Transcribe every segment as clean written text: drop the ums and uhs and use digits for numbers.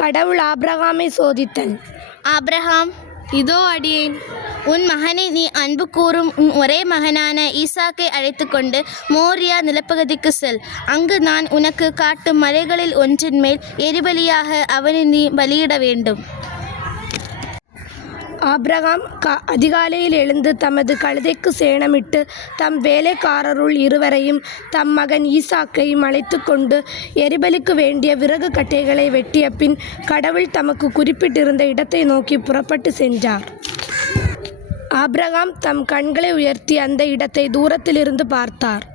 கடவுள் ஆபிரகாமை சோதித்தல். ஆபிரகாம், இதோ அடியேன். உன் மகனை நீ அன்பு கூறும் உன் ஒரே மகனான ஈசாக்கை அழைத்து கொண்டு மோரியா நிலப்பகுதிக்கு செல். அங்கு நான் உனக்கு காட்டும் மலைகளில் ஒன்றின் மேல் எரிபலியாக அவனை நீ பலியிட வேண்டும். ஆபிரகாம் அதிகாலையில் எழுந்து தமது கழுதைக்கு சேணமிட்டு தம் வேலைக்காரருள் இருவரையும் தம் மகன் ஈசாக்கையும் அழைத்து கொண்டு எரிபலிக்கு வேண்டிய விறகு கட்டைகளை வெட்டிய பின் கடவுள் தமக்கு குறிப்பிட்டிருந்த இடத்தை நோக்கி புறப்பட்டு சென்றார். ஆபிரகாம் தம் கண்களை உயர்த்தி அந்த இடத்தை தூரத்திலிருந்து பார்த்தார்.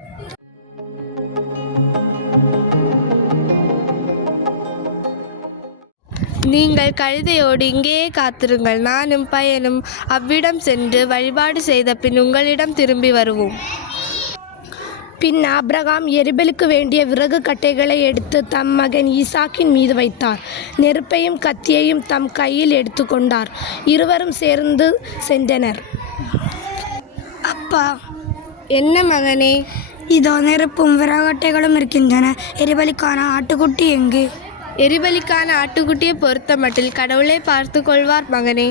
நீங்கள் கழுதையோடு இங்கேயே காத்திருங்கள். நானும் பையனும் அவ்விடம் சென்று வழிபாடு செய்த பின் உங்களிடம் திரும்பி வருவோம். பின் ஆபிரகாம் எரிபலிக்கு வேண்டிய விறகு கட்டைகளை எடுத்து தம் மகன் ஈசாக்கின் மீது வைத்தார். நெருப்பையும் கத்தியையும் தம் கையில் எடுத்து கொண்டார். இருவரும் சேர்ந்து சென்றனர். அப்பா, என்ன மகனே? இதோ நெருப்பும் விறகட்டைகளும் இருக்கின்றன. எரிபலிக்கான ஆட்டுக்குட்டி எங்கே? எரிபலிக்கான ஆட்டுக்குட்டியை பொறுத்த மட்டில் கடவுளை பார்த்து கொள்வார் மகனே.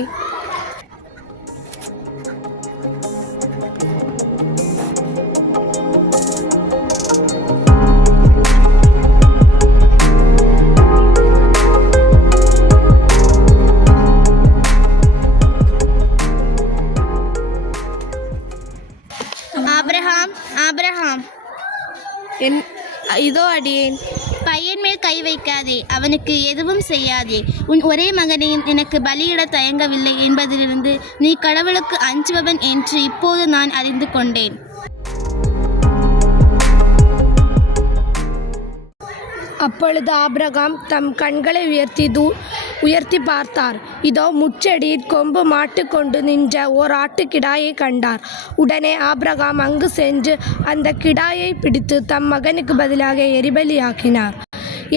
ஆபிரகாம், ஆபிரகாம், இதோ அடியேன். பையன் மேல் கை வைக்காதே, அவனுக்கு எதுவும் செய்யாதே. உன் ஒரே மகனையும் எனக்கு பலியிட தயங்கவில்லை என்பதிலிருந்து நீ கடவுளுக்கு அஞ்சுபவன் என்று இப்போது நான் அறிந்து கொண்டேன். அப்பொழுது ஆபிரகாம் தம் கண்களை உயர்த்தி பார்த்தார். இதோ முச்செடியில் கொம்பு மாட்டிக்கொண்டு நின்ற ஓர் ஆட்டுக்கிடாயை கண்டார். உடனே ஆபிரகாம் அங்கு சென்று அந்த கிடாயை பிடித்து தம் மகனுக்கு பதிலாக எரிபலியாக்கினார்.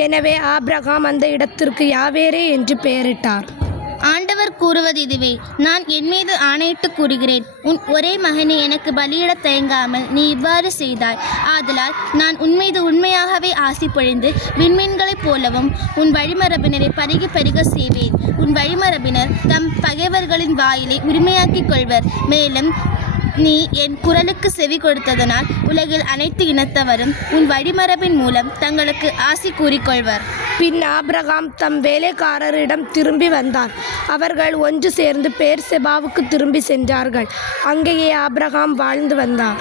எனவே ஆபிரகாம் அந்த இடத்திற்கு யாவேரே என்று பெயரிட்டார். ஆண்டவர் கூறுவது இதுவே: நான் என் மீது ஆணையிட்டு கூறுகிறேன், உன் ஒரே மகனை எனக்கு பலியிட தயங்காமல் நீ இவ்வாறு செய்தாய். ஆதலால் நான் உன்மீது உண்மையாகவே ஆசி பொழிந்து விண்மீன்களைப் போலவும் உன் வழிமரபினரை பருகி பருக செய்வேன். உன் வழிமரபினர் தம் பகைவர்களின் வாயிலை உரிமையாக்கிக் கொள்வர். மேலும் நீ என் குரலுக்கு செவி கொடுத்ததனால் உலகில் அனைத்து இனத்தவரும் உன் வழிமரபின் மூலம் தங்களுக்கு ஆசி கூறிக்கொள்வர். பின் ஆபிரகாம் தம் வேலைக்காரரிடம் திரும்பி வந்தார். அவர்கள் ஒன்று சேர்ந்து பேர்செபாவுக்கு திரும்பி சென்றார்கள். அங்கேயே ஆபிரகாம் வாழ்ந்து வந்தார்.